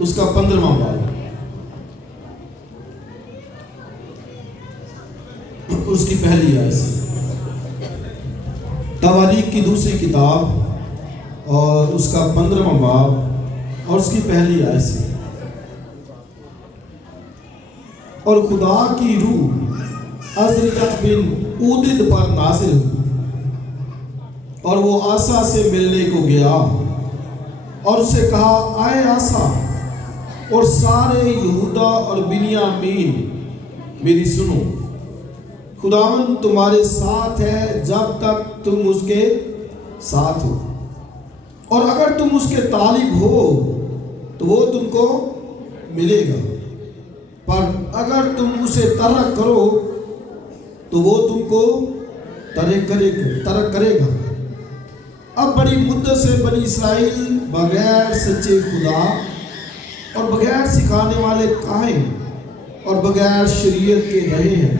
اس کا 15واں باب، اس کی پہلی آیت سے۔ تواریخ کی دوسری کتاب اور اس کا 15واں باب اور اس کی پہلی آیت سے۔ اور خدا کی روح عزریہ بن اودد پر نازل ہوئی، اور وہ آسا سے ملنے کو گیا اور اسے کہا، آئے آسا اور سارے یہودا اور بنیامین میری سنو، خداوند تمہارے ساتھ ہے جب تک تم اس کے ساتھ ہو، اور اگر تم اس کے طالب ہو تو وہ تم کو ملے گا، پر اگر تم اسے ترک کرو تو وہ تم کو ترک کرے گا۔ اب بڑی مدت سے بنی اسرائیل بغیر سچے خدا اور بغیر سکھانے والے قائم اور بغیر شریعت کے رہے ہیں،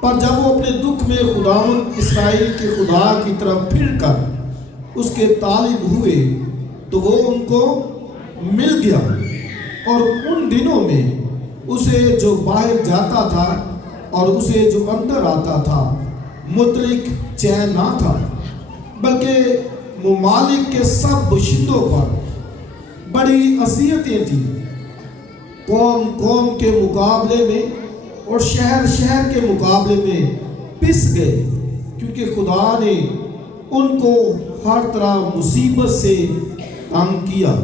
پر جب وہ اپنے دکھ میں خداوند اسرائیل کے خدا کی طرف پھر کر اس کے طالب ہوئے تو وہ ان کو مل گیا، اور ان دنوں میں اسے جو باہر جاتا تھا اور اسے جو اندر آتا تھا مطلق چین نہ تھا، بلکہ ممالک کے سب باشندوں پر بڑی اذیتیں تھیں، قوم قوم کے مقابلے میں اور شہر شہر کے مقابلے میں پس گئے، کیونکہ خدا نے ان کو ہر طرح مصیبت سے تنگ کیا۔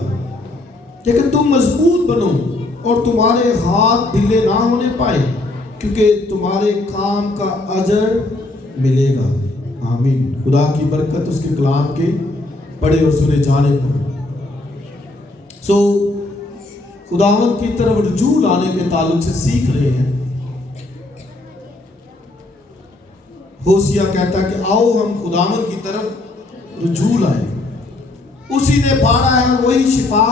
لیکن تم مضبوط بنو اور تمہارے ہاتھ ڈھیلے نہ ہونے پائے، کیونکہ تمہارے کام کا اجر ملے گا۔ آمین۔ خدا کی برکت اس کے کلام کے پڑھے اور سنے جانے پر۔ خداوند کی طرف رجوع لانے کے تعلق سے سیکھ رہے ہیں۔ ہوسیا کہتا ہے کہ آؤ ہم خداوند کی طرف رجوع لائیں، اسی نے پاڑا ہے وہی شفا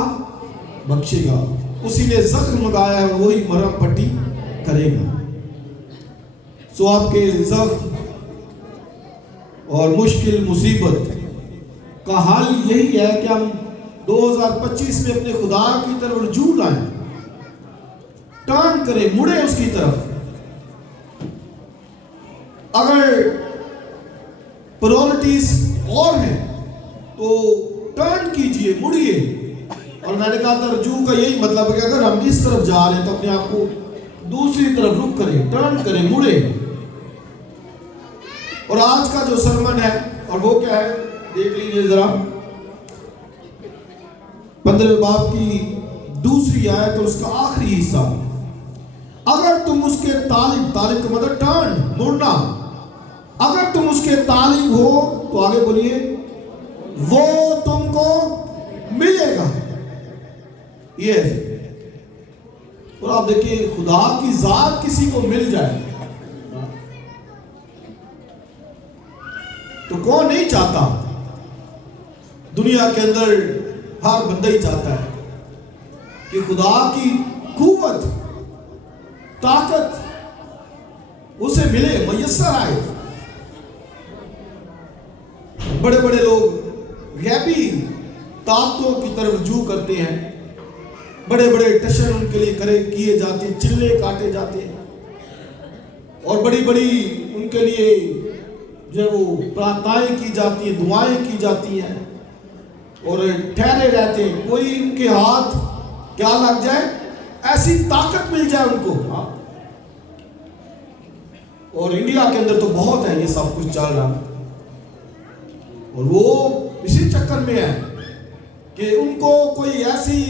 بخشے گا، اسی نے زخم لگایا ہے وہی مرہم پٹی کرے گا۔ آپ کے زخم اور مشکل مصیبت کا حال یہی ہے کہ ہم 2025 میں اپنے خدا کی طرف رجوع لائیں، ٹرن کریں، مڑیں اس کی طرف۔ اگر پرائورٹیز اور ہیں تو ٹرن کیجئے، مڑیے۔ اور میں نے کہا تھا رجوع کا یہی مطلب ہے کہ اگر ہم اس طرف جا رہے ہیں تو اپنے آپ کو دوسری طرف رخ کریں، ٹرن کریں، مڑیں۔ اور آج کا جو سرمن ہے اور وہ کیا ہے دیکھ لیجئے ذرا، 15 باب کی دوسری آیت اور اس کا آخری حصہ۔ اگر تم اس کے طالب کا مطلب ٹرن، مڑنا، اگر تم اس کے طالب ہو تو آگے بولیے وہ تم کو ملے گا۔ یہ ہے۔ اور آپ دیکھیں خدا کی ذات کسی کو مل جائے تو کون نہیں چاہتا؟ دنیا کے اندر ہر بندہ ہی چاہتا ہے کہ خدا کی قوت، طاقت اسے ملے، میسر آئے۔ بڑے بڑے لوگ غیبی طاقتوں کی طرف رجوع کرتے ہیں، بڑے بڑے ٹشن ان کے لیے کیے جاتے ہیں، چلے کاٹے جاتے ہیں، اور بڑی بڑی ان کے لیے جو وہ پراتھنائیں کی جاتی ہیں، دعائیں کی جاتی ہیں، اور ٹھہرے رہتے ہیں، کوئی ان کے ہاتھ کیا لگ جائے، ایسی طاقت مل جائے ان کو۔ اور انڈیا کے اندر تو بہت ہے یہ سب کچھ چل رہا، اور وہ اسی چکر میں ہے کہ ان کو کوئی ایسی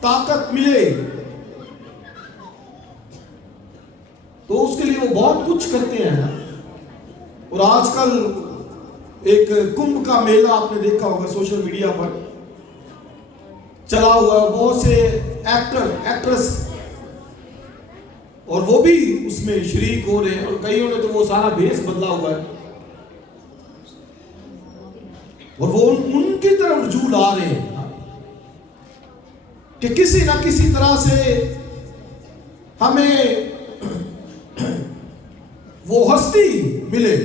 طاقت ملے تو اس کے لیے وہ بہت کچھ کرتے ہیں۔ اور آج کل ایک کمبھ کا میلہ آپ نے دیکھا ہوگا سوشل میڈیا پر چلا ہوا، بہت سے ایکٹر ایکٹریس اور وہ بھی اس میں شریک ہو رہے ہیں، اور کئیوں نے تو وہ سارا بھیس بدلا ہوا ہے، اور وہ ان کی طرف رجوع لا رہے ہیں کہ کسی نہ کسی طرح سے ہمیں وہ ہستی ملے۔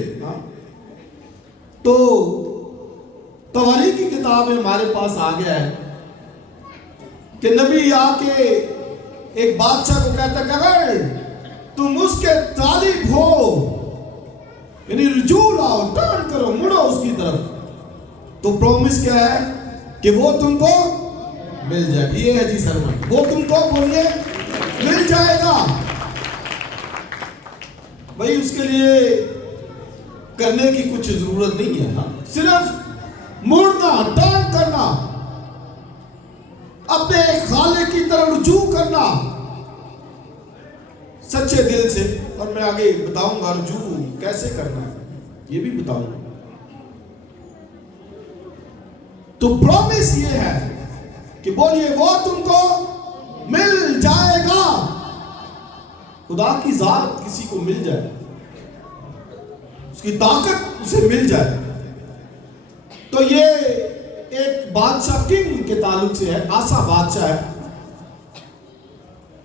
تو تواریخ کی کتاب میں ہمارے پاس آ گیا ہے کہ نبی آ کے ایک بادشاہ کو کہتا کہ اگر تم اس کے طالب ہو، یعنی رجوع لاؤ، ٹرن کرو، مڑو اس کی طرف، تو پرومس کیا ہے کہ وہ تم کو مل جائے گا. یہ ہے جی سرمن، وہ تم کو بولیے مل جائے گا. بھائی اس کے لیے کرنے کی کچھ ضرورت نہیں ہے نا، صرف مڑنا، ٹرن کرنا، اپنے خالق کی طرف رجوع کرنا سچے دل سے. اور میں آگے بتاؤں گا رجوع کیسے کرنا ہے، یہ بھی بتاؤں گا. تو پرومس یہ ہے کہ بولیے وہ تم کو مل جائے گا. خدا کی ذات کسی کو مل جائے، اس کی طاقت اسے مل جائے. تو یہ ایک بادشاہ کنگ کے تعلق سے ہے. آسا بادشاہ ہے.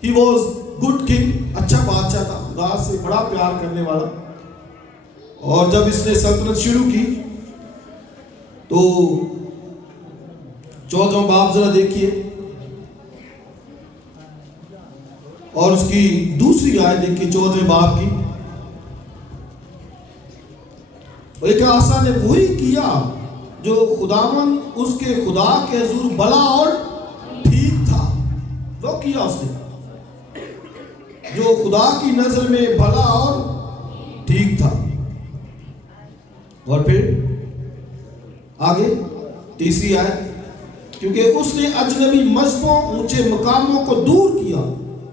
ہی واز گڈ کنگ، اچھا بادشاہ تھا، خدا سے بڑا پیار کرنے والا. اور جب اس نے سلطنت شروع کی تو 14واں باب ذرا دیکھیے اور اس کی دوسری آیت دیکھیے 14ویں باب کی. لیکن آسا نے وہی کیا جو خداوند اس کے خدا کے حضور بھلا اور ٹھیک تھا. وہ کیا اس نے جو خدا کی نظر میں بھلا اور ٹھیک تھا. اور پھر آگے تیسری آیت، کیونکہ اس نے اجنبی مذہبوں، اونچے مقاموں کو دور کیا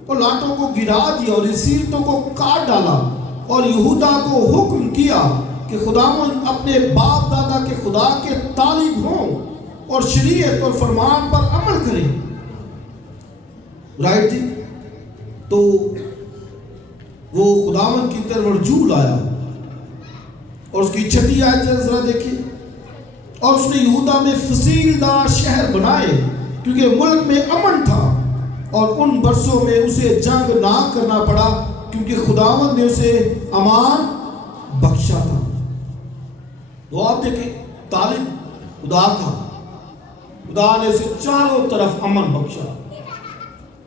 اور لاٹوں کو گرا دیا اور عصیتوں کو کاٹ ڈالا، اور یہودا کو حکم کیا کہ خداوند اپنے باپ دادا کے خدا کے طالب ہوں اور شریعت اور فرمان پر عمل کریں. رائٹ جی. تو وہ خداوند کی طرف رجوع لایا. اور اس کی چھٹی آیت ذرا دیکھیے، اور اس نے یہودا میں فصیل دار شہر بنائے کیونکہ ملک میں امن تھا، اور ان برسوں میں اسے جنگ نہ کرنا پڑا کیونکہ خداوند نے اسے امان بخشا تھا. تو آپ دیکھیں طالب خدا تھا، خدا نے اسے چاروں طرف امن بخشا.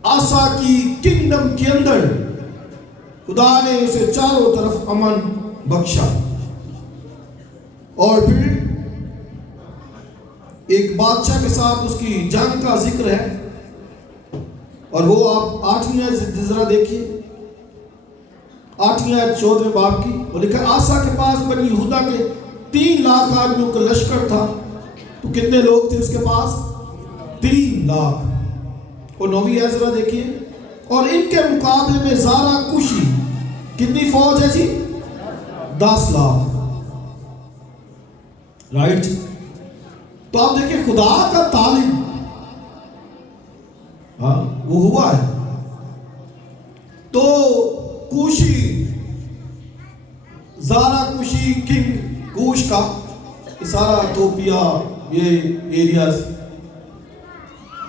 آسا کی کنگڈم کے اندر خدا نے اسے چاروں طرف امن بخشا. اور پھر ایک بادشاہ کے ساتھ اس کی جنگ کا ذکر ہے، اور وہ آپ 8ویں آیت ذرا دیکھیے، 8ویں آیت 14ویں باب کی. وہ لکھا آسا کے پاس بنی یہودا کے 3 لاکھ آدمیوں کا لشکر تھا. تو کتنے لوگ تھے اس کے پاس؟ 3 لاکھ. اور 9ویں آیت ذرا دیکھیے، اور ان کے مقابلے میں زارا کشی کتنی فوج ہے جی؟ 10 لاکھ. رائٹ جی. تو آپ دیکھیں خدا کا طالب وہ ہوا ہے. تو کوشی، زارا کوشی کنگ کوش کا، سارا ایتھوپیا یہ ایریاز،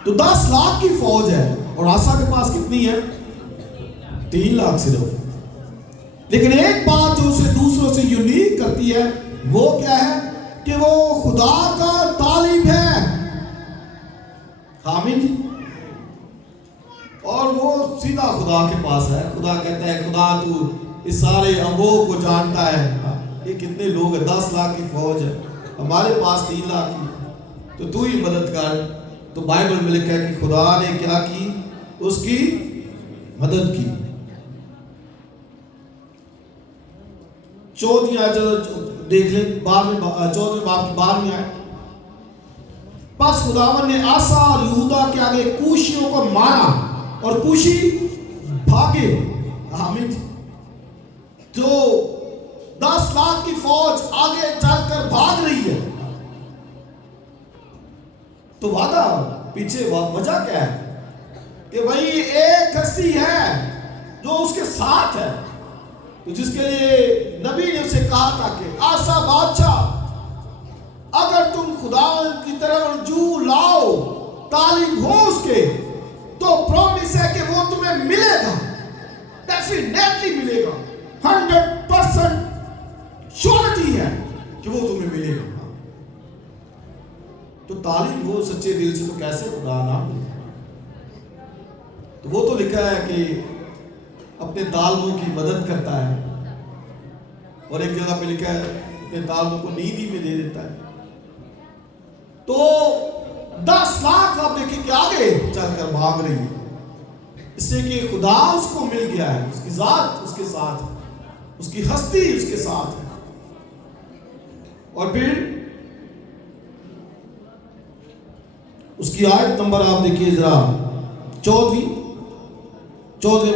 تو 10 لاکھ کی فوج ہے. اور آسا کے پاس کتنی ہے؟ 3 لاکھ صرف. لیکن ایک بات جو اسے دوسروں سے یونیک کرتی ہے وہ کیا ہے کہ وہ خدا کا طالب ہے. آمین. اور وہ سیدھا خدا کے پاس ہے. خدا کہتا ہے خدا تو اس سارے امور کو جانتا ہے. یہ کتنے لوگ ہیں؟ 10 لاکھ کی فوج ہے، ہمارے پاس 3 لاکھ کی، تو ہی مدد کر. تو بائبل میں لکھا ہے کہ خدا نے کیا کی؟ اس کی مدد کی. 14ویں آیت دیکھ لیں، 14ویں باب کی 12ویں آیت. پس خداوند نے آسا اور یہودا کے آگے کوشیوں کو مارا اور کوشی بھاگے. آمین. جو 10 لاکھ کی فوج آگے چل کر بھاگ رہی ہے، تو وعدہ پیچھے وجہ کیا ہے کہ بھائی ایک ہستی ہے جو اس کے ساتھ ہے، جس کے لیے نبی نے اسے کہا تھا کہ آسا بادشاہ اگر تم خدا کی طرف رجوع لاؤ، طالب ہو اس کے، تو پرومس ہے کہ وہ تمہیں ملے گا، ڈیفینیٹلی ملے گا. 100% شورٹی ہے کہ وہ تمہیں ملے گا. تو طالب ہو سچے دل سے، تو کیسے خدا نہ ملے. وہ تو لکھا ہے کہ اپنے طالبوں کی مدد کرتا ہے، اور ایک جگہ پہ لکھا ہے اپنے طالبوں کو نیند ہی میں دے دیتا ہے. تو 10 لاکھ آپ دیکھیں کہ آگے چل کر بھاگ رہی ہے، اس سے کہ خدا اس کو مل گیا ہے، اس کی ذات اس کے ساتھ، اس کی ہستی اس کے ساتھ ہے. اور پھر اس کی آیت نمبر آپ دیکھیے ذرا 14ویں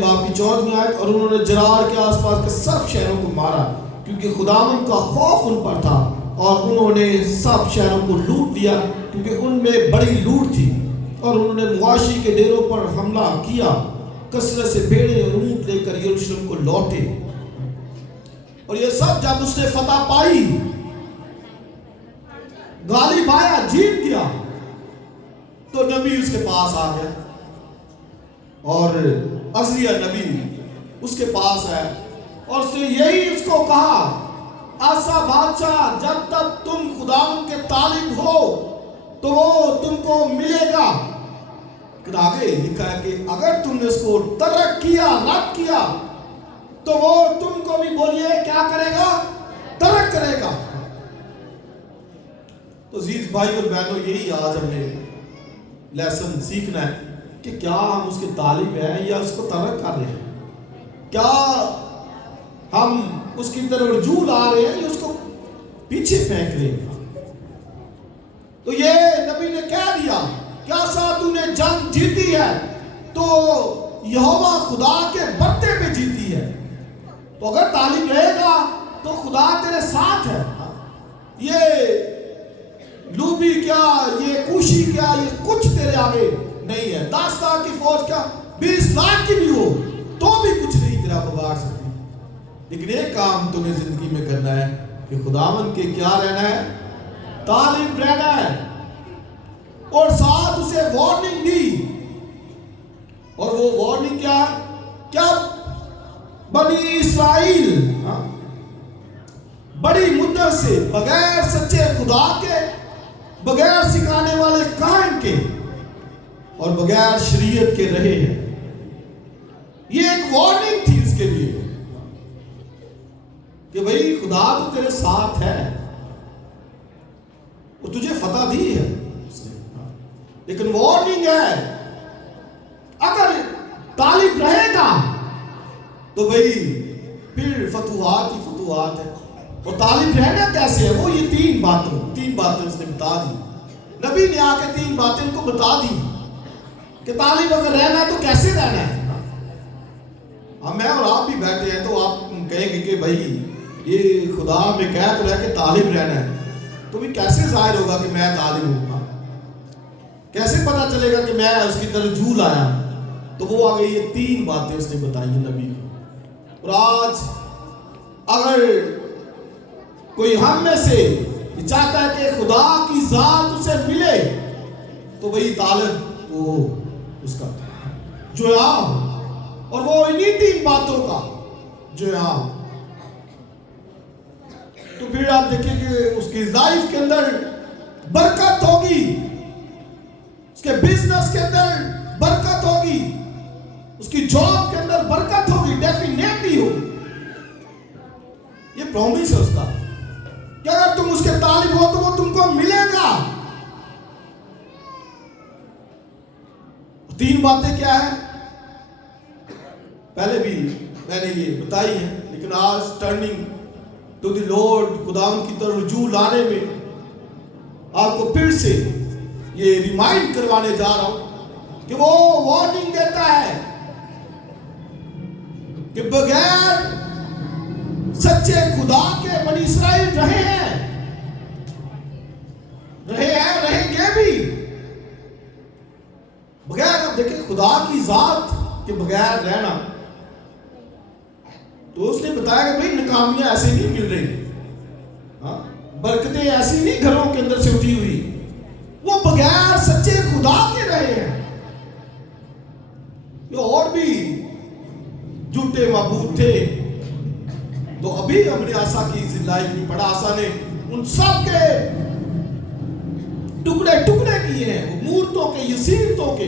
باب کی 14ویں آیت. اور انہوں نے جرار کے آس پاس کے سب شہروں کو مارا کیونکہ خداوند کا خوف ان پر تھا، اور انہوں نے سب شہروں کو لوٹ دیا کیونکہ ان میں بڑی لوٹ تھی. اور انہوں نے مواشی کے ڈیروں پر حملہ کیا، کثرت سے بھیڑیں اور اونٹ لے کر یروشلم کو لوٹے. اور یہ سب جب اس نے فتح پائی، غالب آیا، جیت گیا، تو نبی اس کے پاس آ گیا، اور عزریہ نبی اس کے پاس ہے، اور اس نے یہی اس کو کہا، آسا بادشاہ جب تک تم خداوند کے طالب ہو تو وہ تم کو ملے گا. پھر آگے لکھا ہے کہ اگر تم نے اس کو ترک کیا، رد کیا، تو وہ تم کو بھی بولیے کیا کرے گا؟ ترک کرے گا. تو عزیز بھائی اور بہنوں، یہی آج ہم نے لیسن سیکھنا ہے کہ کیا ہم اس کے طالب ہیں یا اس کو ترک کر رہے ہیں؟ کیا ہم اس کی طرف رجوع لا رہے ہیں یا اس کو پیچھے پھینک رہے ہیں؟ تو یہ نبی نے کہہ دیا، کیا سا تو نے جنگ جیتی ہے تو یہوہ خدا کے برتے پہ جیتی ہے. تو اگر طالب رہے گا تو خدا تیرے ساتھ ہے. یہ لوبی کیا، یہ کوشی کیا، یہ کچھ تیرے آگے نہیں ہے. 10 لاکھ کی فوج کیا 20 لاکھ کی بھی ہو تو بھی کچھ نہیں تیرا بگاڑ سکتی. لیکن ایک کام تمہیں زندگی میں کرنا ہے کہ خداوند کے کیا رہنا ہے؟ طالب رہنا ہے. اور ساتھ اسے وارننگ دی، اور وہ وارننگ کیا ہے؟ کیا بنی اسرائیل بڑی مدت سے بغیر سچے خدا کے، بغیر سکھانے والے کاہن کے اور بغیر شریعت کے رہے ہیں. یہ ایک وارننگ تھی اس کے لیے کہ بھئی خدا تو تیرے ساتھ ہے، وہ تجھے فتح دی ہے، لیکن وارننگ ہے اگر طالب رہے گا تو بھئی پھر فتوحات ہی فتوحات ہے. اور طالب رہنا کیسے ہے؟ وہ یہ تین باتیں اس نے بتا دی. نبی نے آ کے 3 باتیں ان کو بتا دی کہ طالب اگر رہنا ہے تو کیسے رہنا ہے. ہم میں اور آپ بھی بیٹھے ہیں تو آپ کہیں گے کہ بھئی یہ خدا میں کہہ تو رہا کہ طالب رہنا ہے، تو بھی کیسے ظاہر ہوگا کہ میں طالب ہوں؟ کیسے پتا چلے گا کہ میں اس کی طرف جھول آیا؟ تو وہ آگے یہ 3 باتیں اس نے بتائی ہیں نبی کو. اور آج اگر کوئی ہم میں سے چاہتا ہے کہ خدا کی ذات اسے ملے تو وہی طالب وہ اس کا جو اور وہ انہی 3 باتوں کا جو تو پھر آپ دیکھیں کہ اس کی لائف کے اندر برکت ہوگی، اس کے بزنس کے اندر برکت ہوگی، اس کی جاب کے اندر برکت ہوگی، ڈیفینیٹلی ہوگی. یہ پرومس ہے اس کا کہ اگر تم اس کے طالب ہو تو وہ تم کو ملے گا. 3 باتیں کیا ہیں؟ پہلے بھی میں نے یہ بتائی ہے، لیکن آج ٹرننگ ٹو دی لارڈ، خداوند کی طرف رجوع لانے میں آپ کو پھر سے یہ ریمائنڈ کروانے جا رہا ہوں کہ وہ وارننگ دیتا ہے کہ بغیر سچے خدا کے بنی اسرائیل رہیں گے بھی. بغیر اب دیکھیں خدا کی ذات کے بغیر رہنا، تو اس نے بتایا کہ بھئی ناکامیاں ایسے نہیں مل رہی، برکتیں ایسی نہیں گھروں کے اندر سے اٹھی ہوئی، وہ بغیر سچے خدا کے رہے ہیں. اور بھی جھوٹے معبود تھے تو ابھی ہم نے آسا کی لائف میں پڑھا، آسا نے ان سب کے ٹکڑے کیے ہیں، مورتوں کے، یسیرتوں کے،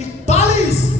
41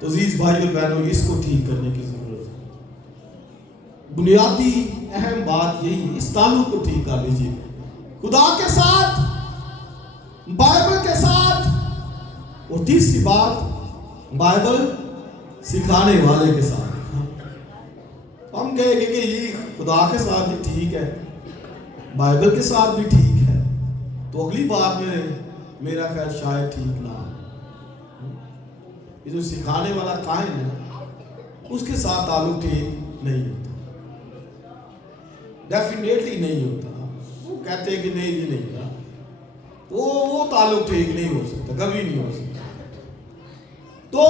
تو عزیز بھائی اور بہنوں اس کو ٹھیک کرنے کی ضرورت ہے. بنیادی اہم بات یہی ہے, اس تعلق کو ٹھیک کر لیجیے خدا کے ساتھ, بائبل کے ساتھ, اور تیسری بات بائبل سکھانے والے کے ساتھ. ہم کہیں گے کہ یہ خدا کے ساتھ بھی ٹھیک ہے, بائبل کے ساتھ بھی ٹھیک ہے, تو اگلی بات میں میرا خیال شاید ٹھیک نہ ہو. یہ جو سکھانے والا کائن ہے اس کے ساتھ تعلق ٹھیک نہیں ہوتا, ڈیفینیٹلی نہیں ہوتا. وہ کہتے ہیں کہ نہیں یہ نہیں ہوتا, وہ تعلق ٹھیک نہیں ہو سکتا, کبھی نہیں ہو سکتا. تو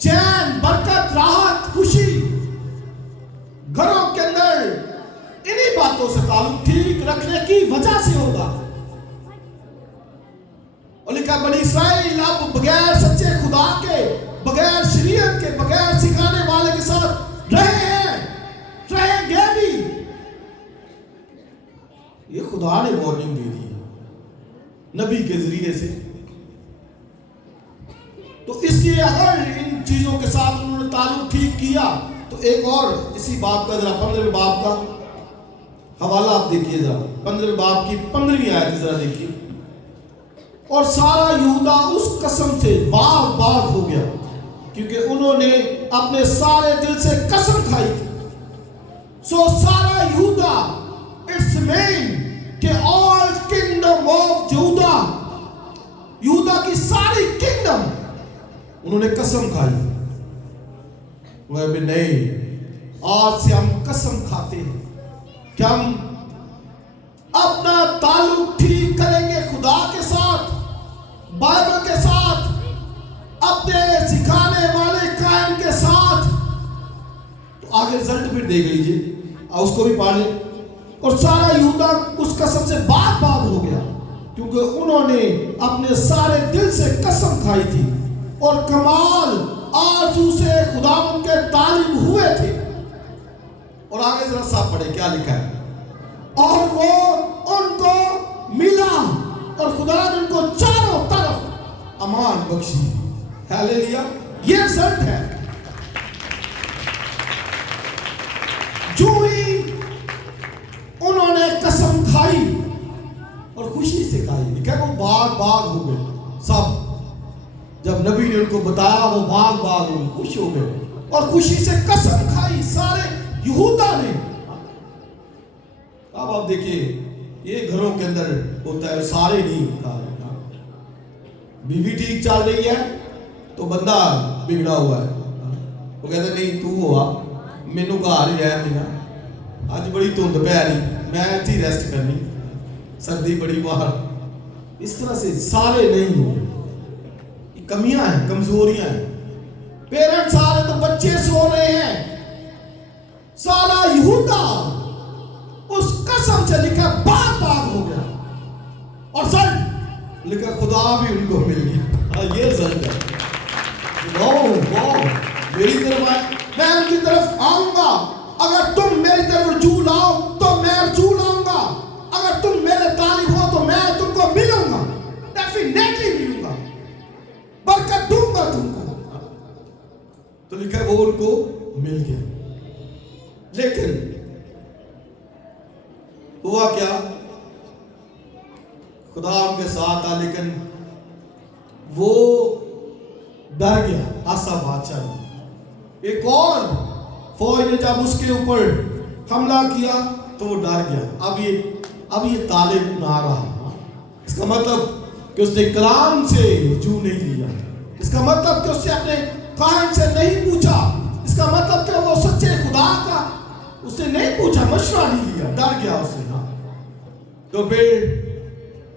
چین, برکت, راحت, خوشی گھروں کے اندر انہی باتوں سے تعلق ٹھیک رکھنے کی وجہ سے ہوگا. اور لکھا بنی اسرائیل اب بغیر سچے خدا کے, بغیر شریعت کے, بغیر سکھانے والے کے ساتھ رہے ہیں, رہیں گے بھی. یہ خدا نے وارننگ دے دی ہے نبی کے ذریعے سے. تو اس لیے اگر ان چیزوں کے ساتھ انہوں نے تعلق ٹھیک کیا تو ایک اور اسی بات کا ذرا 15ویں باب کا حوالہ آپ دیکھیے, ذرا 15ویں باب کی 15ویں آیت ذرا دیکھیے. اور سارا یہودا اس قسم سے باغ باغ ہو گیا کیونکہ انہوں نے اپنے سارے دل سے قسم کھائی تھی. سو سارا یہودا, اٹس مین کہ آل کنگڈم آف یہودا, یہودا کی ساری کنگڈم انہوں نے قسم کھائی. وہ بھی نہیں, آج سے ہم قسم کھاتے ہیں کہ ہم اپنا تعلق ٹھیک کریں گے خدا کے ساتھ, بائبل کے ساتھ, اپنے سکھانے والے قائم کے ساتھ. تو آگے رزلٹ پھر دیکھ لیجئے, اس کو بھی پڑھ لیں. اور سارا یہودا اس قسم سے باغ باغ ہو گیا کیونکہ انہوں نے اپنے سارے دل سے قسم کھائی تھی اور کمال آرزو سے خدا ان کے طالب ہوئے تھے. اور آگے ذرا صاحب پڑھے کیا لکھا ہے. اور وہ ان کو ملا اور خدا نے ان کو چاروں طرف امان بخشی. ہیلیلویا, یہ رزلٹ ہے. جو ہی انہوں نے قسم کھائی اور خوشی سے کھائی, کہ وہ باغ باغ ہو گئے سب. جب نبی نے ان کو بتایا وہ باغ باغ ہوئے, خوش ہو گئے اور خوشی سے قسم کھائی سارے یہودا نے. اب آپ دیکھیے یہ گھروں کے اندر ہوتا ہے, سارے نہیں ہوتا. بیوی ٹھیک چل رہی ہے تو بندہ بگڑا ہوا ہے, وہ کہتا نہیں تو ہوا مینو گھر ہی رہن دینا, اج بڑی دھند پی رہی, میں اتھی ریسٹ کرنی, سردی بڑی باہر. اس طرح سے سارے نہیں ہوئے, کمیاں ہیں, کمزوریاں ہیں. پیرنٹس آ رہے تو بچے سو رہے ہیں. سارا یہودا اس قسم سے لکھا باغ باغ ہو گیا اور سر لکھا خدا بھی ان کو مل گیا. یہ زلد ہے. میری طرف آئے, میں ان کی طرف آؤں گا. اگر تم میری طرف رجوع لاؤ تو میں رجوع لاؤں گا. اگر تم میرے طالب ہو تو میں تم کو ملوں گا, ڈیفینیٹلی ملوں گا, برکت دوں گا تم کو. تو لکھا وہ ان کو مل گیا. لیکن ہوا کیا, خدا ان کے ساتھ تھا لیکن وہ ڈر گیا. آسا بادشاہ نے, ایک اور فوج نے جب اس کے اوپر حملہ کیا تو وہ ڈر گیا. اب یہ طالب نہ رہا. اس کا مطلب کہ اس نے کلام سے رجوع نہیں لیا. اس کا مطلب کہ اس نے اپنے قائم سے نہیں پوچھا. اس کا مطلب کہ وہ سچے خدا کا اس نے نہیں پوچھا, مشورہ نہیں لیا, ڈر گیا اس نے. تو پھر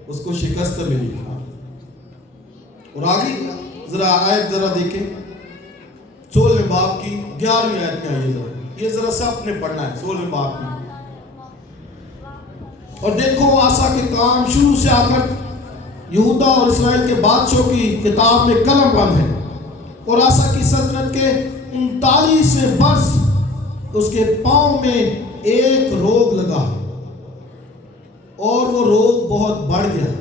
اس کو شکست ملی. اور آگے ذرا آیت ذرا دیکھیں 16ویں باب کی 11ویں آیت میں آئیے ذرا, یہ ذرا سب نے پڑھنا ہے 16ویں باب میں. اور دیکھو آسا کے کام شروع سے آ کر یہودا اور اسرائیل کے بادشاہوں کی کتاب میں قلم بند ہے. اور آسا کی سلطنت کے 39 برس اس کے پاؤں میں ایک روگ لگا اور وہ روگ بہت بڑھ گیا.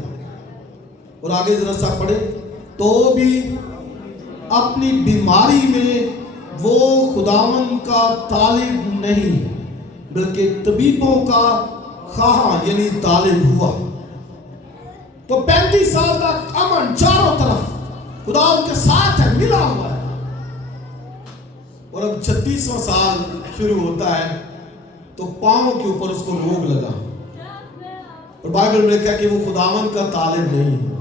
اور آگے ذرا سا پڑھے, تو بھی اپنی بیماری میں وہ خداوند کا طالب نہیں بلکہ طبیبوں کا خواہاں یعنی طالب ہوا۔ تو 35 سال تک امن چاروں طرف خداوند کے ساتھ ہے، ملا ہوا ہے، اور اب 36واں سال شروع ہوتا ہے تو پاؤں کے اوپر اس کو روگ لگا، اور بائبل میں لکھا کہ وہ خداوند کا طالب نہیں ہے۔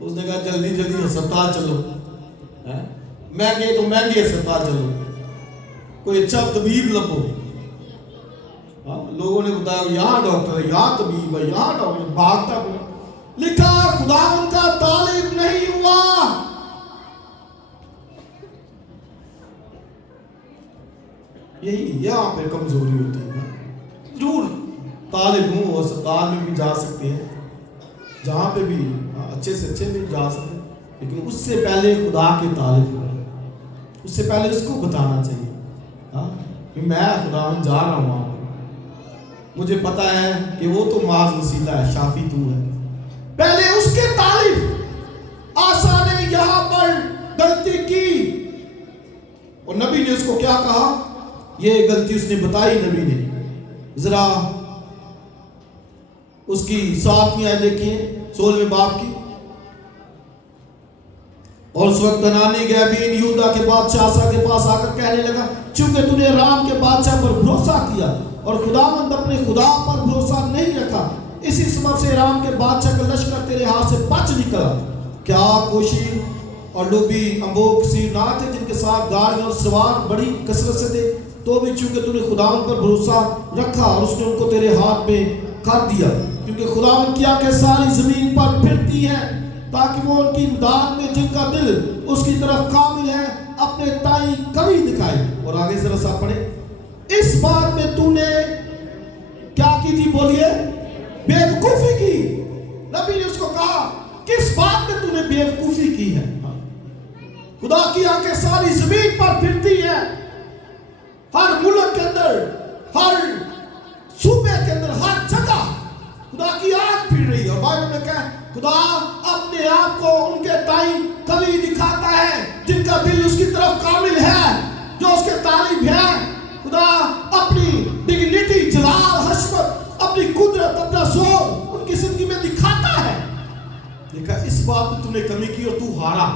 اس نے کہا جلدی جلدی ہسپتال چلو، مہنگے تو مہنگے ہسپتال چلو، کوئی اچھا طبیب لبو۔ لوگوں نے بتایا یہاں ڈاکٹر ہے، یہاں طبیب ہے، یہاں ڈاکٹر، بھاگتا پڑا، لکھا خداوند کا طالب نہیں ہوا۔ یہی یہاں پہ کمزوری ہوتی ہے۔ ضرور طالب ہوں اسپتال میں بھی جا سکتے ہیں، جہاں پہ بھی اچھے سے اچھے بھی جا سکتے ہیں، لیکن اس سے پہلے خدا کے طالب ہوں، اس سے پہلے اس کو بتانا چاہیے کہ میں خداوند جا رہا ہوں، مجھے پتا ہے کہ وہ تو معاذ وسیلہ ہے، شافی تو ہے۔ پہلے اس کے طالب آسا نے یہاں پر غلطی کی، اور نبی نے اس کو کیا کہا؟ یہ غلطی اس نے بتائی نبی نے۔ ذرا اس کی 7ویں آیت دیکھیے 16ویں باب کی۔ اور اس وقت حنانی گیبین یہودا کے بادشاہ آسا کے پاس آ کر کہنے لگا، چونکہ تو نے رام کے بادشاہ پر بھروسہ کیا اور خداوند اپنے خدا پر بھروسہ نہیں رکھا، اسی سبب سے رام کے بادشاہ کا لشکر تیرے ہاتھ سے بچ نکلا۔ کیا کوشی اور لوبی امبوک سیر نہ تھے جن کے ساتھ گاڑیاں اور سوار بڑی کثرت سے تھے؟ تو بھی چونکہ تو نے خداوند پر بھروسہ رکھا اور اس نے ان کو تیرے ہاتھ میں کر دیا، کیونکہ خداوند کی آنکھیں ساری زمین پر پھرتی ہیں تاکہ وہ ان کی امداد میں جن کا دل اس کی طرف کامل ہے اپنے تائیں کمی دکھائے۔ اور آگے ذرا سا پڑھیں، اس بات میں تو نے کیا کی تھی؟ بولیے، بے وقوفی کی۔ نبی نے اس کو کہا کس بات میں تو نے بے وقوفی کی ہے؟ خدا کی آنکھیں ساری زمین پر پھرتی ہیں، ہر ملک کے اندر، ہر صوبے کے اندر، ہر جگہ خدا کی آنکھ پھر رہی ہے۔ اور بائبل میں کہا خدا اپنے آپ کو ان کے تائیں کمی دکھاتا ہے جن کا دل اس کی طرف کامل ہے، جو اس کے طالب ہے۔ خدا اپنی ڈگنیٹی، جلال، حشمت، اپنی قدرت، اپنا زور ان کی زندگی میں دکھاتا ہے۔ دیکھا اس بات میں تو نے کمی کی اور تو ہارا۔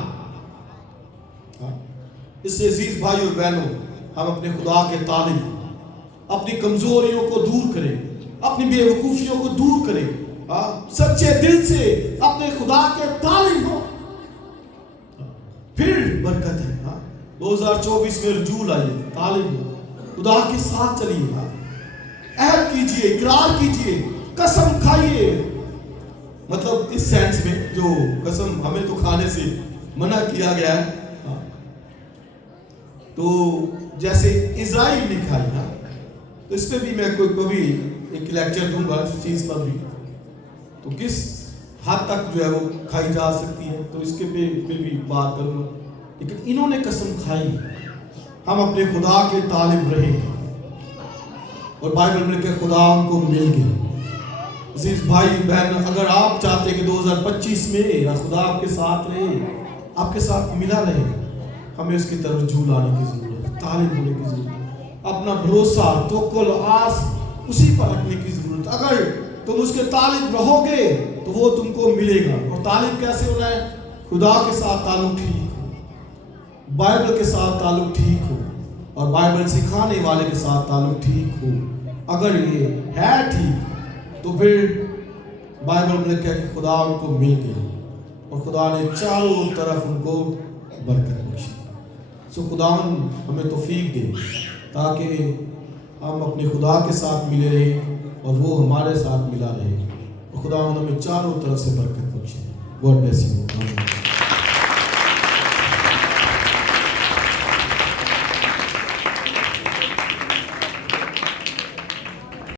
اس سے عزیز بھائی اور بہنوں، ہم اپنے خدا کے طالب اپنی کمزوریوں کو دور کریں، اپنی بے وقوفیوں کو دور کریں، سچے دل سے اپنے خدا کے طالب ہو، پھر برکت ہے۔ 2024 میں رجوع لائیے، طالب ہو، خدا کے ساتھ چلیے، عہد کیجئے، اقرار کیجئے، قسم کھائیے۔ مطلب اس سینس میں جو قسم ہمیں تو کھانے سے منع کیا گیا ہے، تو جیسے اسرائیل نے کھائی نا، تو اس پہ بھی میں کبھی ایک لیکچر دوں گا اس چیز پر بھی، تو کس حد تک جو ہے وہ کھائی جا سکتی ہے، تو اس کے پہ بھی بات کروں گا۔ لیکن انہوں نے قسم کھائی ہم اپنے خدا کے طالب رہیں گے، اور بائبل میں کہ خدا ان کو مل گیا۔ عزیز بھائی بہن، اگر آپ چاہتے کہ 2025 میں خدا آپ کے ساتھ رہے، آپ کے ساتھ ملا رہے، ہمیں اس کی طرف رجوع لانے کی ضرورت ہے، طالب ہونے کی ضرورت ہے، اپنا بھروسہ، توکل، آس اسی پر رکھنے کی ضرورت ہے۔ اگر تم اس کے طالب رہو گے تو وہ تم کو ملے گا۔ اور طالب کیسے ہونا ہے؟ خدا کے ساتھ تعلق ٹھیک ہو، بائبل کے ساتھ تعلق ٹھیک ہو، اور بائبل سکھانے والے کے ساتھ تعلق ٹھیک ہو۔ اگر یہ ہے ٹھیک تو پھر بائبل میں لکھا ہے کہ خدا ان کو مل گیا، اور خدا نے چاروں طرف ان کو برکت بخشی۔ سو خداوند ہمیں توفیق دے تاکہ ہم اپنے خدا کے ساتھ ملے رہیں اور وہ ہمارے ساتھ ملا رہے، اور خداوند ہمیں چاروں طرف سے برکت بخشے۔ God bless you.